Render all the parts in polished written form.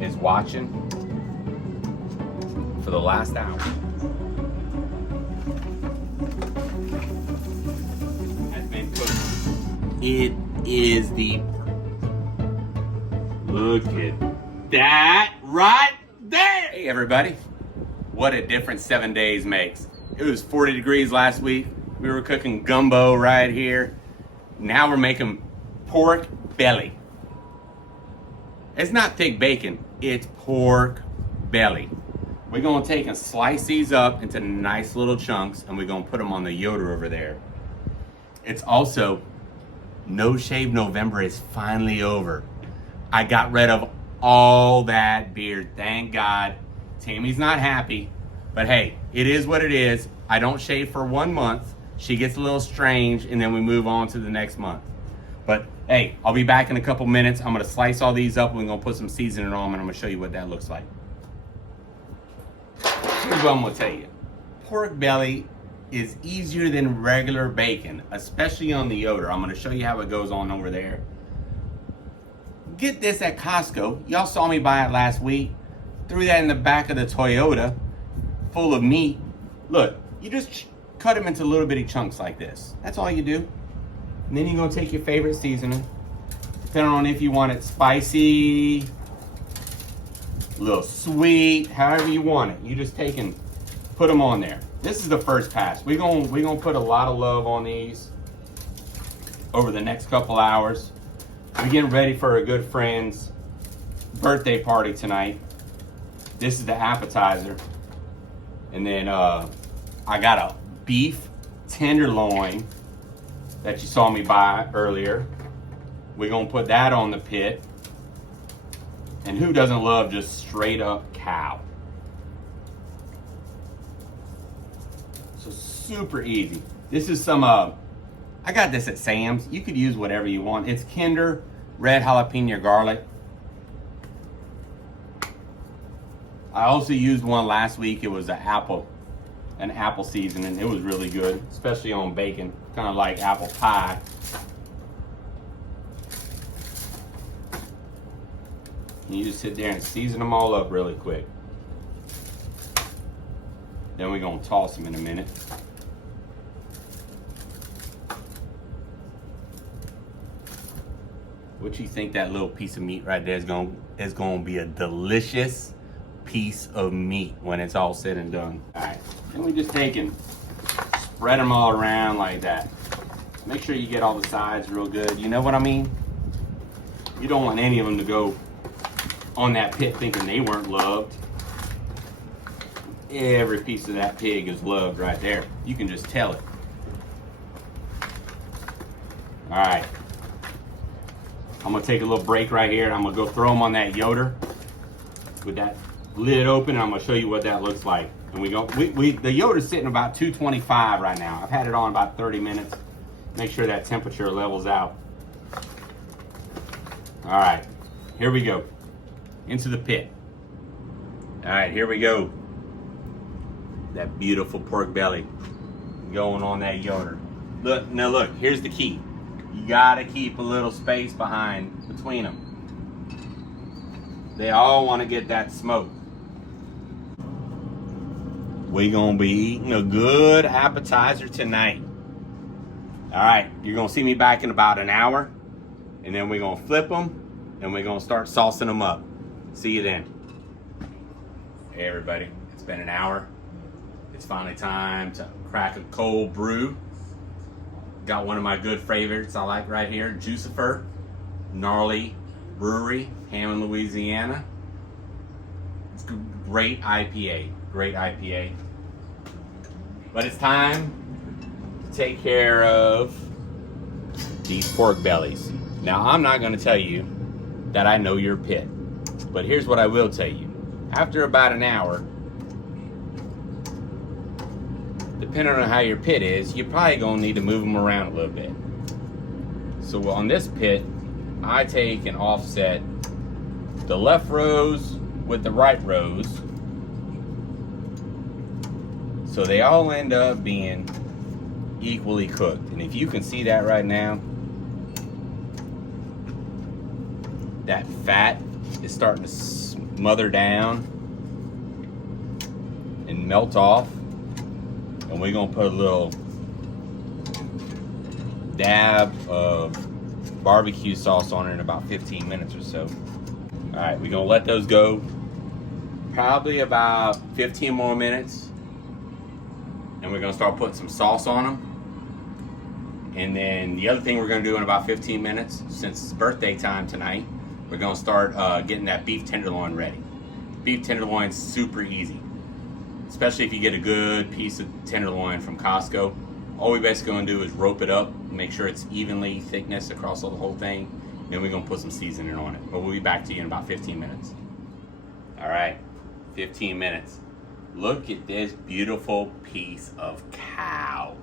is watching for the last hour. Has been cooked. It is the, look at that right there. Hey everybody, what a difference 7 days makes. It was 40 degrees last week. We were cooking gumbo right here. Now we're making pork belly. It's not thick bacon, it's pork belly. We're gonna take and slice these up into nice little chunks, and we're gonna put them on the Yoder over there. It's also, No Shave November is finally over. I got rid of all that beard, thank God. Tammy's not happy, but hey, it is what it is. I don't shave for 1 month. She gets a little strange, and then we move on to the next month. But hey, I'll be back in a couple minutes. I'm gonna slice all these up. We're gonna put some seasoning on them, and I'm gonna show you what that looks like. Here's what I'm gonna tell you. Pork belly is easier than regular bacon, especially on the Yoder. I'm gonna show you how it goes on over there. Get this at Costco. Y'all saw me buy it last week. Threw that in the back of the Toyota, full of meat. Look, you just cut them into little bitty chunks like this. That's all you do. And then you're gonna take your favorite seasoning, depending on if you want it spicy, a little sweet, however you want it. You just take and put them on there. This is the first pass. We're gonna put a lot of love on these over the next couple hours. We're getting ready for a good friend's birthday party tonight. This is the appetizer. And then I got a beef tenderloin that you saw me buy earlier. We're gonna put that on the pit. And who doesn't love just straight up cow? So super easy. This is some, I got this at Sam's. You could use whatever you want. It's Kinder red jalapeno garlic. I also used one last week. It was an apple seasoning. It was really good, especially on bacon, kind of like apple pie. And you just sit there and season them all up really quick. Then we're gonna toss them in a minute. What you think that little piece of meat right there is gonna be a delicious piece of meat when it's all said and done. All right, then we just take and spread them all around like that. Make sure you get all the sides real good. You know what I mean? You don't want any of them to go on that pit thinking they weren't loved. Every piece of that pig is loved right there. You can just tell it. All right. I'm gonna take a little break right here. I'm gonna go throw them on that Yoder with that lid open, and I'm gonna show you what that looks like. And the Yoder's sitting about 225 right now. I've had it on about 30 minutes. Make sure that temperature levels out. All right, here we go. Into the pit. All right, here we go. That beautiful pork belly going on that Yoder. Look, now look, here's the key. You gotta keep a little space between them. They all wanna get that smoke. We're gonna be eating a good appetizer tonight. All right, you're gonna see me back in about an hour, and then we're gonna flip them, and we're gonna start saucing them up. See you then. Hey everybody, it's been an hour. It's finally time to crack a cold brew. Got one of my good favorites I like right here, Jucifer, Gnarly Brewery, Hammond, Louisiana. It's a great IPA, great IPA. But it's time to take care of these pork bellies. Now, I'm not gonna tell you that I know your pit, but here's what I will tell you. After about an hour, depending on how your pit is, you're probably gonna need to move them around a little bit. So on this pit, I take and offset the left rows with the right rows, so they all end up being equally cooked. And if you can see that right now, that fat is starting to smother down and melt off. And we're gonna put a little dab of barbecue sauce on it in about 15 minutes or so. All right, we're gonna let those go probably about 15 more minutes. And we're gonna start putting some sauce on them. And then the other thing we're gonna do in about 15 minutes, since it's birthday time tonight, we're gonna start getting that beef tenderloin ready. Beef tenderloin's super easy, especially if you get a good piece of tenderloin from Costco. All we basically gonna do is rope it up, make sure it's evenly thickness across the whole thing. Then we're gonna put some seasoning on it. But we'll be back to you in about 15 minutes. All right, 15 minutes. Look at this beautiful piece of cow.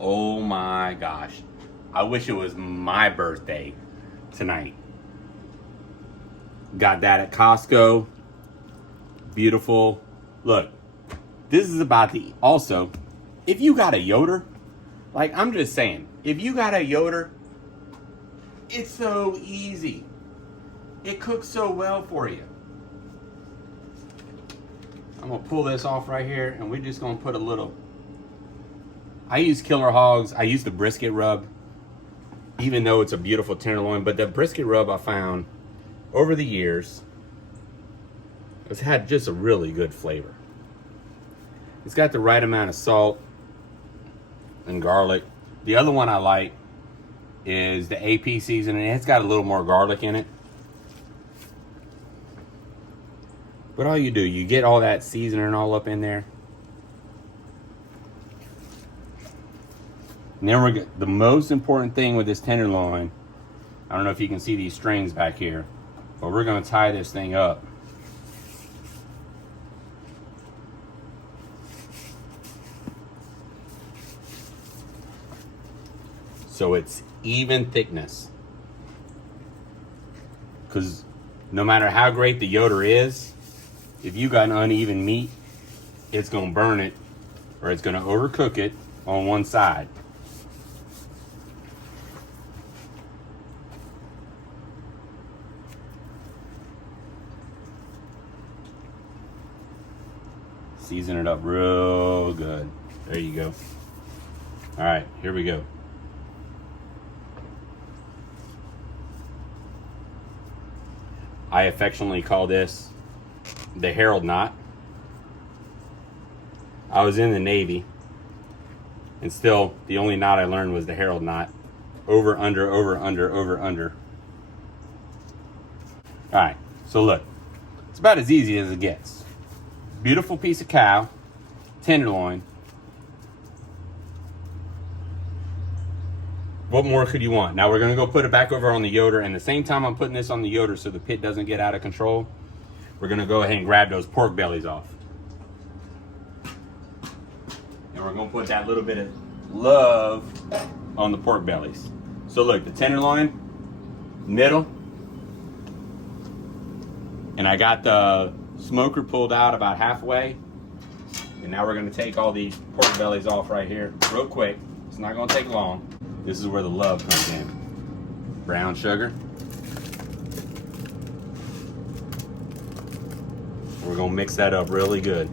Oh my gosh. I wish it was my birthday tonight. Got that at Costco. Beautiful. Look, this is about the, also, if you got a Yoder, like I'm just saying, if you got a Yoder, it's so easy. It cooks so well for you. I'm gonna pull this off right here, and we're just gonna put a little. I use Killer Hogs. I use the brisket rub, even though it's a beautiful tenderloin. But the brisket rub I found over the years, it's had just a really good flavor. It's got the right amount of salt and garlic. The other one I like is the AP seasoning. It's got a little more garlic in it. But all you do, you get all that seasoning all up in there. And then we're the most important thing with this tenderloin, I don't know if you can see these strings back here, but we're gonna tie this thing up. So it's even thickness. Because no matter how great the Yoder is, if you got an uneven meat, it's gonna burn it, or it's gonna overcook it on one side. Season it up real good. There you go. All right, here we go. I affectionately call this the Herald knot. I was in the Navy, and still the only knot I learned was the Herald knot. Over, under, over, under, over, under. All right, so look, it's about as easy as it gets. Beautiful piece of cow, tenderloin. What more could you want? Now we're gonna go put it back over on the Yoder, and the same time I'm putting this on the Yoder so the pit doesn't get out of control, we're gonna go ahead and grab those pork bellies off. And we're gonna put that little bit of love on the pork bellies. So look, the tenderloin, middle, and I got the smoker pulled out about halfway. And now we're gonna take all these pork bellies off right here real quick. It's not gonna take long. This is where the love comes in. Brown sugar. We're gonna mix that up really good.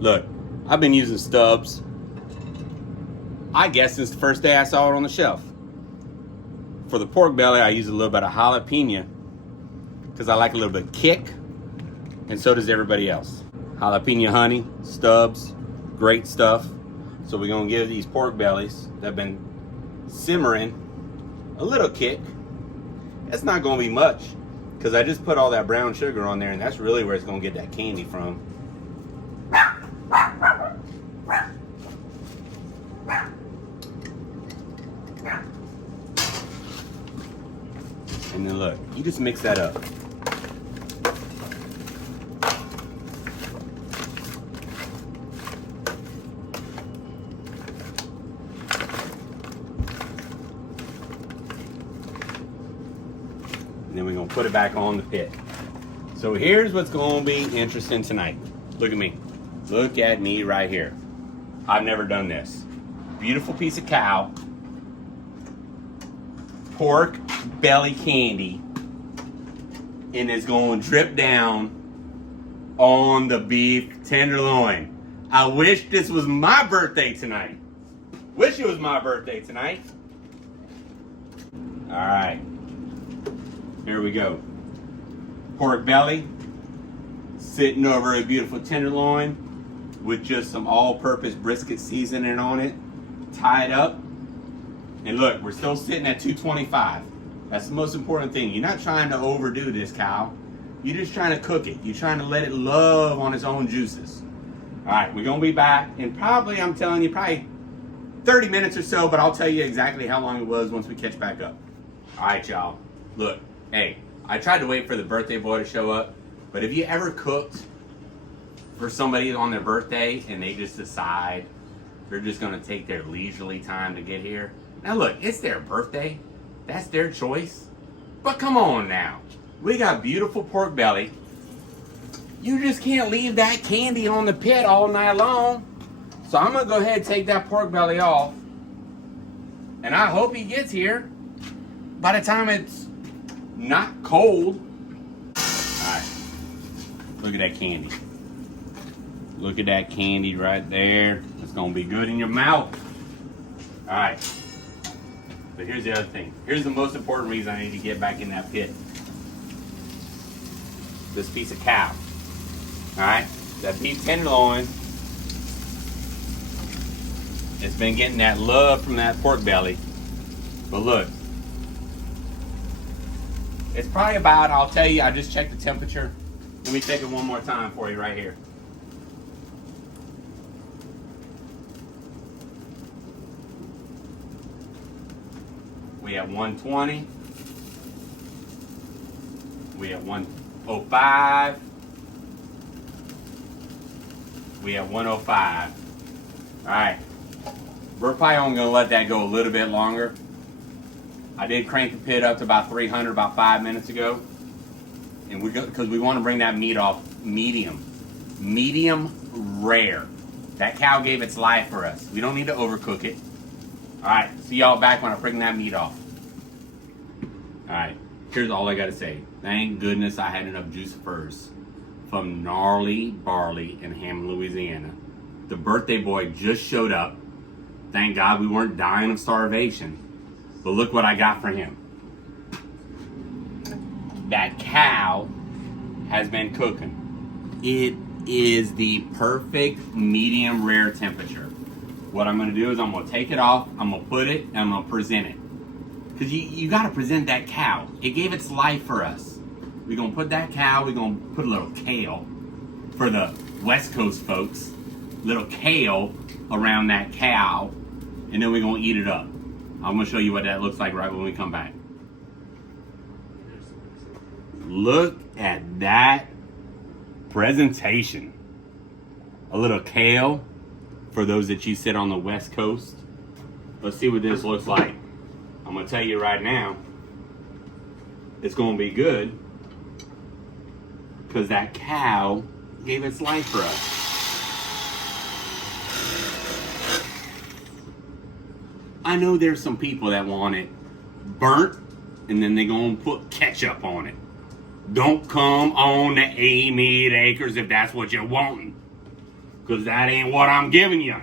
Look, I've been using Stubbs, I guess, since the first day I saw it on the shelf. For the pork belly, I use a little bit of jalapeno because I like a little bit of kick, and so does everybody else. Jalapeno honey, Stubbs, great stuff. So we're gonna give these pork bellies that have been simmering a little kick. That's not gonna be much because I just put all that brown sugar on there, and that's really where it's gonna get that candy from. And then look, you just mix that up. And then we're gonna put it back on the pit. So here's what's gonna be interesting tonight. Look at me. Look at me right here. I've never done this. Beautiful piece of cow. pork belly candy, and it's going to drip down on the beef tenderloin. I wish this was my birthday tonight. Wish it was my birthday tonight. All right, here we go. Pork belly sitting over a beautiful tenderloin with just some all-purpose brisket seasoning on it, tied up. And look, we're still sitting at 225. That's the most important thing. You're not trying to overdo this cow. You're just trying to cook it. You're trying to let it love on its own juices. All right, we're gonna be back in probably, I'm telling you, probably 30 minutes or so, but I'll tell you exactly how long it was once we catch back up. All right, y'all. Look, hey, I tried to wait for the birthday boy to show up, but have you ever cooked for somebody on their birthday and they just decide they're just gonna take their leisurely time to get here? Now look, it's their birthday. That's their choice. But come on now. We got beautiful pork belly. You just can't leave that candy on the pit all night long. So I'm gonna go ahead and take that pork belly off. And I hope he gets here by the time it's not cold. All right, look at that candy. Look at that candy right there. It's gonna be good in your mouth. All right, but here's the other thing. Here's the most important reason I need to get back in that pit. This piece of cow. All right, that beef tenderloin. It's been getting that love from that pork belly. But look, it's probably about, I'll tell you, I just checked the temperature. Let me take it one more time for you right here. We have 120. We have 105. We have 105. All right. We're probably only going to let that go a little bit longer. I did crank the pit up to about 300 about 5 minutes ago. And because we want to bring that meat off medium rare. That cow gave its life for us. We don't need to overcook it. All right, see y'all back when I bring that meat off. All right, here's all I got to say. Thank goodness I had enough juice first from gnarly barley in Hammond, Louisiana. The birthday boy just showed up. Thank God we weren't dying of starvation. But look what I got for him. That cow has been cooking. It is the perfect medium rare temperature. What I'm going to do is I'm going to take it off, I'm going to put it, and I'm going to present it. Because you got to present that cow. It gave its life for us. We're going to put that cow, we're going to put a little kale for the West Coast folks. Little kale around that cow, and then we're going to eat it up. I'm going to show you what that looks like right when we come back. Look at that presentation. A little kale for those that you sit on the West Coast. Let's see what this looks like. I'm going to tell you right now, it's going to be good because that cow gave its life for us. I know there's some people that want it burnt and then they're going to put ketchup on it. Don't come on to A-Meat Acres if that's what you're wanting. Because that ain't what I'm giving you.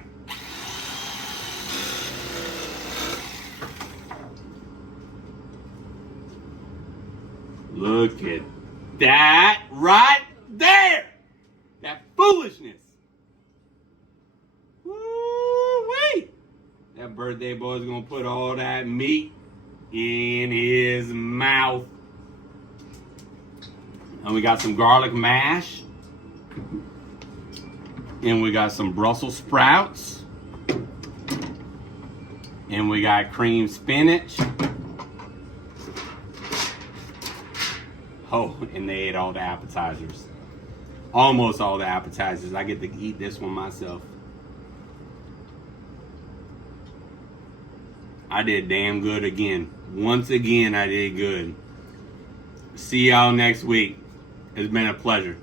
Look at that right there. That foolishness. Woo-wee. That birthday boy's going to put all that meat in his mouth. And we got some garlic mash. And we got some Brussels sprouts. And we got cream spinach. Oh, and they ate all the appetizers. Almost all the appetizers. I get to eat this one myself. I did damn good again. Once again, I did good. See y'all next week. It's been a pleasure.